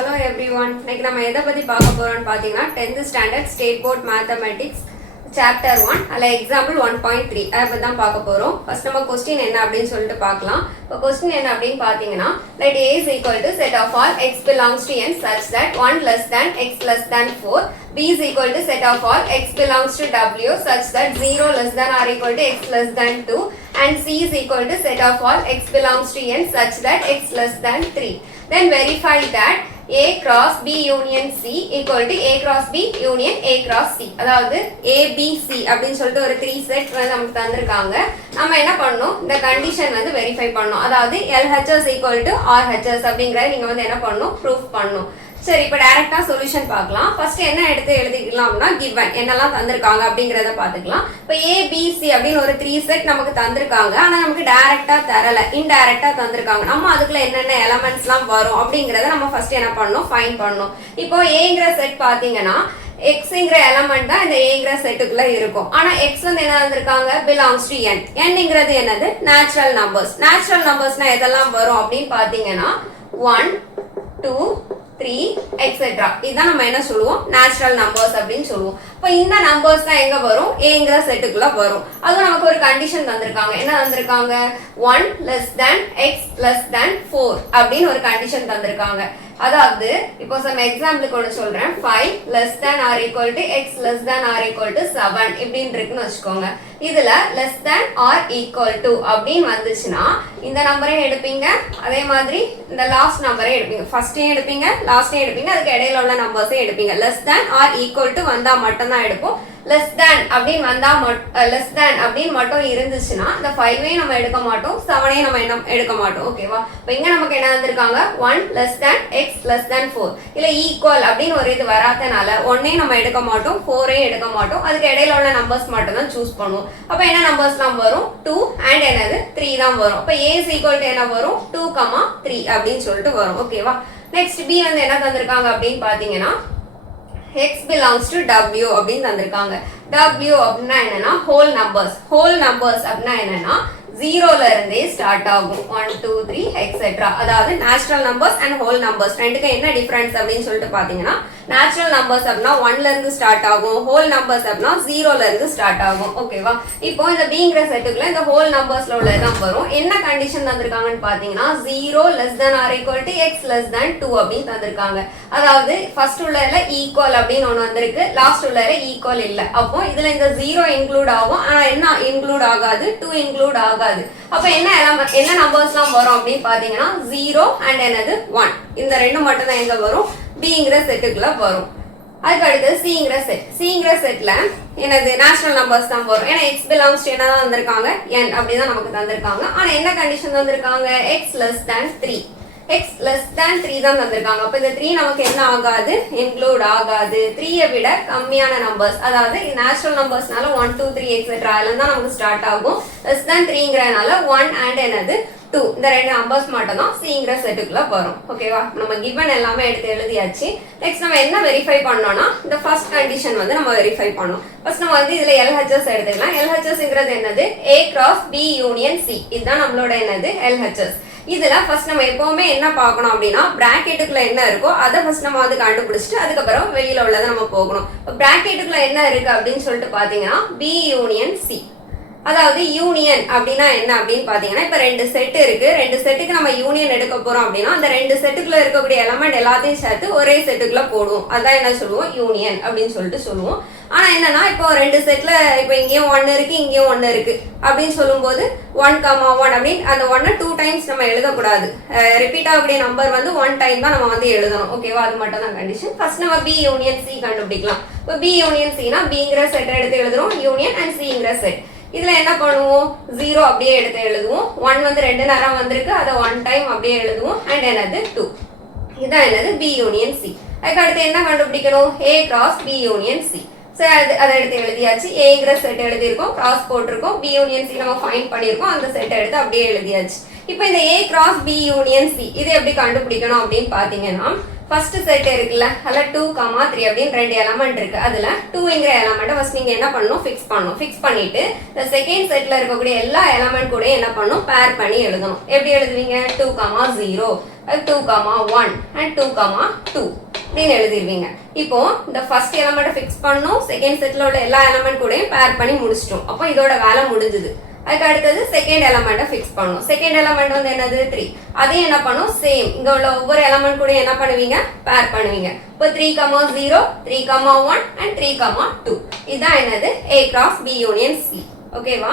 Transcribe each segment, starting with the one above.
Hello everyone. இன்னைக்கு நம்ம எதை பத்தி பார்க்க போறோம்னு பாத்தீங்கன்னா 10th standard state board mathematics chapter 1 அல்ல example 1.3 அதை பத்தி தான் பார்க்க போறோம். ஃபர்ஸ்ட் நம்ம क्वेश्चन என்ன அப்படினு சொல்லிட்டு பார்க்கலாம். இப்போ क्वेश्चन என்ன அப்படினு பாத்தீங்கன்னா let a is equal to set of all x belongs to n such that 1 less than x less than 4, b is equal to set of all x belongs to w such that 0 less than or equal to x less than 2, and c is equal to set of all x belongs to n such that x less than 3. Then verify that A cross B union C equal to A cross B union A cross C. அதாவது A, B, C அப்படின்னு சொல்லிட்டு ஒரு 3 set வந்து நமக்கு தந்திருக்காங்க. நம்ம என்ன பண்ணணும், இந்த கண்டிஷன் வந்து வெரிஃபை பண்ணணும். அதாவது LHS equal to RHS அப்படிங்கறத நீங்க வந்து என்ன பண்ணணும், ப்ரூஃப் பண்ணணும். சரி, இப்போ டைரக்டா சொல்யூஷன் பார்க்கலாம். ஃபர்ஸ்ட் என்ன எடுத்து எழுதிக்கலாம்னா கிவன் என்னெல்லாம் தந்திருக்காங்க அப்படிங்கறத பாத்துக்கலாம். இப்போ A, B, C அப்படின்னு ஒரு 3 செட் நமக்கு தந்திருக்காங்க. ஆனா நமக்கு டைரக்டா தரல, இன்டைரக்டா தந்திருக்காங்க. நம்ம அதுக்குள்ள என்னென்ன எலிமெண்ட்ஸ்லாம் வரும் அப்படிங்கறத நம்ம ஃபர்ஸ்ட் என்ன பண்ணணும், ஃபைண்ட் பண்ணணும். இப்போ Aங்கற செட் பாத்தீங்கன்னா xங்கற எலிமெண்ட் தான் இந்த Aங்கற செட்டுக்குள்ள இருக்கும். ஆனா x வந்து என்ன தந்திருக்காங்க, belongs to n. nங்கறது என்னது, நேச்சுரல் நம்பர்ஸ். நேச்சுரல் நம்பர்ஸ்னா எதெல்லாம் வரும் அப்படின்னு பாத்தீங்கன்னா 1 2 3 etc. இதான் நம்ம என்ன சொல்லுவோம், நேச்சுரல் நம்பர்ஸ் அப்படின்னு சொல்லுவோம். இப்போ இந்த நம்பர்ஸ் தான் எங்க வரும், Aங்கற செட்டுக்குள்ள வரும். அது நமக்கு ஒரு கண்டிஷன் தந்திருக்காங்க. என்ன தந்திருக்காங்க, 1 less than x less than 4 அப்படின்னு ஒரு கண்டிஷன் தந்திருக்காங்க. அதாவது இப்போ சம் எக்ஸாம்பிளுக்கு ஒன்று சொல்றேன். 5 less than or equal to x less than or equal to 7 இப்படின்னு இருக்குன்னு வச்சுக்கோங்க. இதுல less than or equal to அப்படின்னு வந்துச்சுன்னா இந்த நம்பரையும் எடுப்பீங்க, அதே மாதிரி இந்த லாஸ்ட் நம்பரையும் எடுப்பீங்க. ஃபர்ஸ்டையும் எடுப்பீங்க, லாஸ்டையும் எடுப்பீங்க, அதுக்கு இடையில உள்ள நம்பர்ஸையும் எடுப்பீங்க. less than or equal to வந்தா மட்டும்தான் எடுப்போம். less than அப்படின்னு வந்தா less than அப்படின்னு மட்டும் இருந்துச்சுன்னா இந்த 5ஐயும் நம்ம எடுக்க மாட்டோம், 7ஐயும் நம்ம என்ன எடுக்க மாட்டோம். ஓகேவா? இப்போ இங்க நமக்கு என்ன வந்திருக்காங்க, 1 less than x less than 4. இல்ல ஈக்குவல் அப்படின்னு ஒரு இது வராதனால 1ஐயும் நம்ம எடுக்க மாட்டோம், 4ஐயும் எடுக்க மாட்டோம். அதுக்கு இடையில உள்ள நம்பர்ஸ் மட்டும் தான் சூஸ் பண்ணுவோம். அப்ப என்ன நம்பர்ஸ்லாம் வரும், 2 and என்னது 3 தான் வரும். அப்ப a is equal to என்ன வரும், 2, 3 அப்படின்னு சொல்லிட்டு வரும். ஓகேவா? நெக்ஸ்ட் b வந்து என்ன தந்திருக்காங்க அப்படின்னு பாத்தீங்கன்னா x belongs to w அப்படின்னு தந்திருக்காங்க. w அப்படின்னா என்னன்னா ஹோல் நம்பர்ஸ். ஹோல் நம்பர்ஸ் அப்படின்னா என்னன்னா 0ல இருந்தே ஸ்டார்ட் ஆகும், 1 2 3 etc. அதாவது natural numbers and whole numbers ரெண்டுக்கு என்ன டிஃபரன்ஸ் அப்படின்னு சொல்லிட்டு பாத்தீங்கன்னா நேச்சுரல் நம்பர்ஸ் அப்படின்னா 1ல இருந்து ஸ்டார்ட் ஆகும், ஹோல் நம்பர்ஸ் அப்படின்னா 0ல இருந்து ஸ்டார்ட் ஆகும். ஓகேவா? இப்போ இந்த bங்கற செட்டுக்குள்ள இந்த ஹோல் நம்பர்ஸ்ல உள்ள தான் வரும். என்ன கண்டிஷன் தந்திருக்காங்கன்னு பாத்தீங்கன்னா 0 less than or equal to x less than 2 அப்படின்னு தந்திருக்காங்க. அதாவது ஃபர்ஸ்ட் உள்ளதுல ஈக்குவல் அப்படின்னு ஒன்னு வந்திருக்கு, லாஸ்ட் உள்ளதுல ஈக்குவல் இல்ல. அப்போ இதுல இந்த 0 இன்க்ளூட் ஆகும், ஆனா என்ன இன்க்ளூட் ஆகாது, 2 இன்க்ளூட் ஆகாது. அப்ப என்ன நம்பர்ஸ்லாம் வரும் அப்படின்னு பாத்தீங்கன்னா 0 and என்னது 1. இந்த ரெண்டு மட்டும் தான் எங்க வரும், bங்கற செட்டுக்குள்ள வரும். அதுக்கு அடுத்து cங்கற செட். cங்கற செட்ல என்னது நேச்சுரல் நம்பர்ஸ் தான் வரும். ஏன்னா x belongs to என்ன தான் தந்திருக்காங்க, n அப்படிதான் நமக்கு தந்திருக்காங்க. ஆனா என்ன கண்டிஷன் தந்திருக்காங்க, x less than 3. x less than 3 தான் தந்திருக்காங்க. அப்ப இந்த 3 நமக்கு என்ன ஆகாது, இன்க்ளூட் ஆகாது. 3ஐ விட கம்மியான நம்பர்ஸ், அதாவது நேச்சுரல் நம்பர்ஸ்னால 1 2 3 etc. அதுல தான் நமக்கு ஸ்டார்ட் ஆகும். less than 3ங்கறனால 1 and என்னது 2 இந்த ரெண்டு நம்பர்ஸ் மட்டும் தான் cங்கற செட்டுக்குள்ள வரும். ஓகேவா? நம்ம given எல்லாமே எடுத்து எழுதியாச்சு. நெக்ஸ்ட் நம்ம என்ன வெரிஃபை பண்ணோம்னா இந்த ஃபர்ஸ்ட் கண்டிஷன் வந்து நம்ம வெரிஃபை பண்ணோம். ஃபர்ஸ்ட் நம்ம வந்து இதுல LHS எடுத்துக்கலாம். LHSங்கிறது என்னது, A cross B union C. இதுதான் நம்மளோட என்னது LHS. இதுல ஃபர்ஸ்ட் நம்ம எப்பவுமே என்ன பார்க்கணும் அப்படின்னா பிராக்கெட்டுக்குள்ள என்ன இருக்கோ அதை ஃபர்ஸ்ட் நம்ம வந்து கண்டுபிடிச்சிட்டு அதுக்கப்புறம் வெளியில உள்ளதை நம்ம போகணும். இப்போ பிராக்கெட்டுக்குள்ள என்ன இருக்கு அப்படின்னு சொல்லிட்டு பாத்தீங்கன்னா B union C. அதாவது யூனியன் அப்படின்னா என்ன அப்படின்னு பாத்தீங்கன்னா இப்ப ரெண்டு செட் இருக்கு, ரெண்டு செட்டுக்கு நம்ம யூனியன் எடுக்க போறோம் அப்படின்னா அந்த ரெண்டு செட்டுக்குள்ள இருக்கக்கூடிய எலமெண்ட் எல்லாத்தையும் சேர்த்து ஒரே செட்டுக்குள்ள போடுவோம். அதான் என்ன சொல்லுவோம், யூனியன் அப்படின்னு சொல்லிட்டு சொல்லுவோம். ஆனா என்னன்னா இப்போ ரெண்டு செட்ல இப்போ இங்கேயும் 1 இருக்கு, இங்கேயும் 1 இருக்கு அப்படின்னு சொல்லும் போது 1, 1 அப்படின்னு அந்த 1 2 டைம்ஸ் நம்ம எழுதக்கூடாது. ரிப்பீட் ஆகக்கூடிய நம்பர் வந்து 1 டைம் தான் நம்ம வந்து எழுதணும். ஓகேவா? அது மட்டும் தான் கண்டிஷன். ஃபர்ஸ்ட் நம்ம B யூனியன் C கண்டுபிடிக்கலாம். இப்போ B யூனியன் Cனா Bங்கற செட் எடுத்து எழுதுறோம், யூனியன் அண்ட் Cங்கற செட். இதுல என்ன பண்ணுவோம், 0 அப்படியே எடுத்து எழுதுவோம். 1 வந்து ரெண்டு நேரம் வந்திருக்கு, அதை 1 டைம் அப்படியே எழுதுவோம். அண்ட் என்னது 2. இதான் என்னது B யூனியன் C. அதுக்கு அடுத்து என்ன கண்டுபிடிக்கணும், A cross B union C. சரி, அதை எடுத்து எழுதியாச்சு. Aங்கற செட் எழுதியிருக்கோம், கிராஸ் போட்டிருக்கோம். B யூனியன் C நம்ம ஃபைண்ட் பண்ணியிருக்கோம், அந்த செட் எடுத்து அப்படியே எழுதியாச்சு. இப்போ இந்த A cross B union C இது எப்படி கண்டுபிடிக்கணும் அப்படின்னு பாத்தீங்கன்னா ஃபர்ஸ்ட் செட் இருக்குல்ல, அதுல 2, 3 அப்படின்னு ரெண்டு எலிமெண்ட் இருக்கு. அதுல 2ங்கற எலிமெண்ட்டை ஃபர்ஸ்ட் நீங்க என்ன பண்ணணும், ஃபிக்ஸ் பண்ணணும். ஃபிக்ஸ் பண்ணிட்டு இந்த செகண்ட் செட்ல இருக்கக்கூடிய எல்லா எலிமெண்ட் கூட என்ன பண்ணணும், பேர் பண்ணி எழுதணும். எப்படி எழுதுவீங்க, 2, 0 2, 1 and 2, 2 அப்படின்னு எழுதிருவீங்க. இப்போ இந்த ஃபர்ஸ்ட் எலமெண்ட் ஃபிக்ஸ் பண்ணோம், செகண்ட் செட்ல உள்ள எல்லா எலமெண்ட் கூடயும் பேர் பண்ணி முடிச்சிட்டோம். அப்போ இதோட வேலை முடிஞ்சுது. அதுக்கு அடுத்தது செகண்ட் எலமெண்ட்டை ஃபிக்ஸ் பண்ணணும். செகண்ட் எலமெண்ட் வந்து என்னது 3. அதையும் என்ன பண்ணும், சேம் இங்க உள்ள ஒவ்வொரு எலமெண்ட் கூட என்ன பண்ணுவீங்க, பேர் பண்ணுவீங்க. இப்போ 3, 0, 3, 1 and 3, 2 இதுதான் என்னது A cross B union C. ஓகேவா?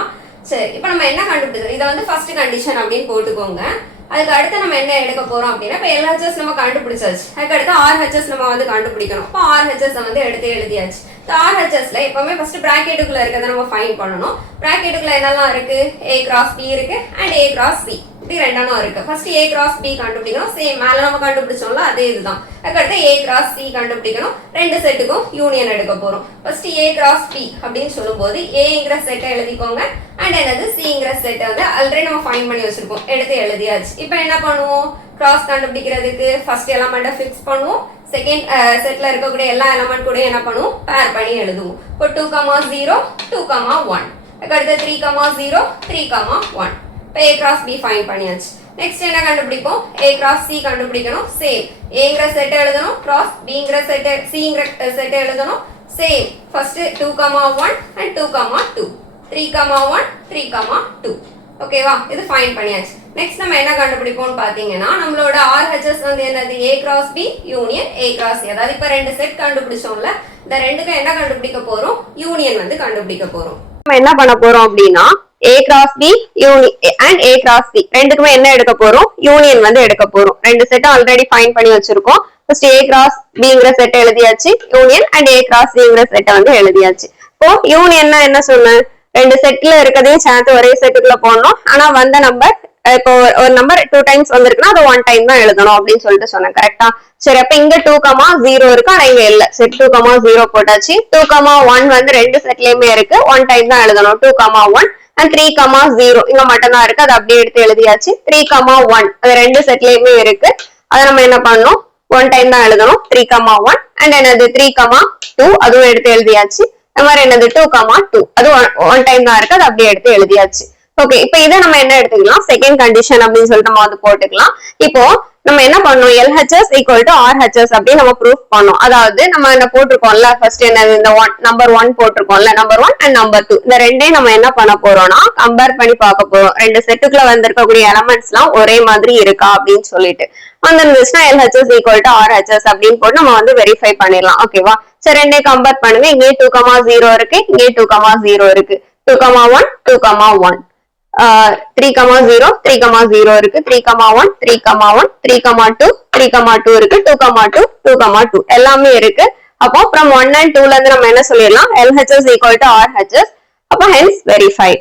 சரி, இப்போ நம்ம என்ன கண்டுபிடிச்சோம், இதை வந்து ஃபர்ஸ்ட் கண்டிஷன் அப்படின்னு போட்டுக்கோங்க. அதுக்கு அடுத்து நம்ம என்ன எடுக்க போறோம் அப்படின்னா, இப்போ LHS நம்ம கண்டுபிடிச்சாச்சு. அதுக்கு அடுத்து RHS நம்ம வந்து கண்டுபிடிக்கணும். இப்போ RHS வந்து எடுத்து எழுதியாச்சு. RHSல எப்பவுமே ஃபர்ஸ்ட் பிராக்கெட்டுக்குள்ள இருக்கிறத நம்ம ஃபைண்ட் பண்ணணும். பிராக்கெட்டுக்குள்ள என்னெல்லாம் இருக்கு, A cross B இருக்கு and A cross C இப்படி ரெண்டெண்ணம் இருக்கு. ஃபர்ஸ்ட் A cross B கண்டுபிடிக்கணும். சேம் மேல நம்ம கண்டுபிடிச்சோம்ல அதே இதுதான். அதுக்கடுத்து A cross C கண்டுபிடிக்கணும். ரெண்டு செட்டுக்கும் யூனியன் எடுக்க போறோம். ஃபர்ஸ்ட் A cross B அப்படின்னு சொல்லும்போது Aங்கிற செட்டை எழுதிக்கோங்க அண்ட் என்னது Cங்கிற செட்டை வந்து ஆல்ரெடி நம்ம ஃபைண்ட் பண்ணி வச்சிருப்போம், எடுத்து எழுதியாச்சு. இப்போ என்ன பண்ணுவோம், கிராஸ் கண்டுபிடிக்கிறதுக்கு ஃபர்ஸ்ட் எலமெண்ட்டை ஃபிக்ஸ் பண்ணுவோம். செகண்ட் செட்ல இருக்கக்கூடிய எல்லா எலமெண்ட் கூட என்ன பண்ணுவோம், பேர் பண்ணி எழுதுவோம். இப்போ 2, 0, 2, 1 அதுக்கடுத்து 3, 0, 3, 1 இப்போ A cross B ஃபைண்ட் பண்ணியாச்சு. நெக்ஸ்ட் என்ன கண்டுபிடிப்போம், A cross C கண்டுபிடிக்கணும். சேம் Aங்கிற செட்டை எழுதணும், cross Bங்கிற செட்டை Cங்கிற செட்டை எழுதணும். சேம் ஃபர்ஸ்ட் 2, 1 and 2, 2 3, 1 3, 2 ஓகேவா? இது ஃபைண்ட் பண்ணியாச்சு. நெக்ஸ்ட் நம்ம என்ன கண்டுபிடிப்போம்னு பாத்தீங்கன்னா, நம்மளோட RHS வந்து என்னது A cross B union A cross C. அதாவது இப்போ ரெண்டு செட் கண்டுபிடிச்சோம்ல, இந்த ரெண்டுக்கும் என்ன கண்டுபிடிக்க போறோம், யூனியன் வந்து கண்டுபிடிக்க போறோம். நம்ம என்ன பண்ண போறோம் அப்படின்னா, A cross B and A cross C ரெண்டுக்குமே என்ன எடுக்க போறோம், யூனியன் வந்து எடுக்க போறோம். ரெண்டு செட்டும் ஆல்ரெடி ஃபைண்ட் பண்ணி வச்சிருக்கோம். ஃபர்ஸ்ட் A cross Bங்கிற செட்டை எழுதியாச்சு, யூனியன் அண்ட் A cross Cங்கிற செட்டை வந்து எழுதியாச்சு. இப்போ யூனியன்னா என்ன சொன்னேன், ரெண்டு செட்ல இருக்கதையும் சேர்த்து ஒரே செட்டுக்குள்ள போடணும். ஆனா வந்த நம்பர் இப்போ ஒரு நம்பர் 2 டைம்ஸ் வந்திருக்குன்னா அது 1 டைம் தான் எழுதணும் அப்படின்னு சொல்லிட்டு சொன்னேன். கரெக்டா? சரி, அப்ப இங்க 2, 0 இருக்கு, ஆனா இங்க இல்ல. செட் 2, 0 போட்டாச்சு. 2, 1 வந்து ரெண்டு செட்லயுமே இருக்கு, 1 டைம் தான் எழுதணும். 2, 1 and 3, 0 இங்க மட்டும் தான் இருக்கு, அது அப்படியே எடுத்து எழுதியாச்சு. 3, 1 அது ரெண்டு செட்லயுமே இருக்கு, அதை நம்ம என்ன பண்ணணும், 1 டைம் தான் எழுதணும். 3, 1 and என்னது 3, 2 அதுவும் எடுத்து எழுதியாச்சு. இந்த மாதிரி என்னது 2, 2 அது 1 டைம் தான் இருக்கு, அது அப்படியே எடுத்து எழுதியாச்சு. ஓகே, இப்போ இதை நம்ம என்ன எடுத்துக்கலாம், செகண்ட் கண்டிஷன் அப்படின்னு சொல்லிட்டு நம்ம வந்து போட்டுக்கலாம். இப்போ நம்ம என்ன பண்ணோம், LHS equal to RHS அப்படின்னு நம்ம ப்ரூஃப் பண்ணோம். அதாவது நம்ம என்ன போட்டிருக்கோம்ல, ஃபர்ஸ்ட் என்னது இந்த நம்பர் 1 போட்டிருக்கோம்ல, நம்பர் 1 and நம்பர் 2 இந்த ரெண்டையும் நம்ம என்ன பண்ண போறோம்னா கம்பேர் பண்ணி பார்க்க போறோம். ரெண்டு செட்டுக்குள்ள வந்திருக்கக்கூடிய எலமெண்ட்ஸ் எல்லாம் ஒரே மாதிரி இருக்கா அப்படின்னு சொல்லிட்டு வந்துருந்துச்சுன்னா LHS equal to RHS அப்படின்னு போட்டு நம்ம வந்து வெரிஃபை பண்ணிடலாம். ஓகேவா? சரி, ரெண்டையும் கம்பேர் பண்ணுங்க. இங்கே 2, 0 இருக்கு, இங்கே 2, 0 இருக்கு. 2, 1 2, 1 3, 0 3, 0 இருக்கு. 3, 1 3, 1 3, 2 3, 2 இருக்கு. 2, 2 2, 2 எல்லாமே இருக்கு. அப்போ from 1 and 2ல இருந்து நம்ம என்ன சொல்லிடலாம், LHS equal to RHS. அப்போ hence verified.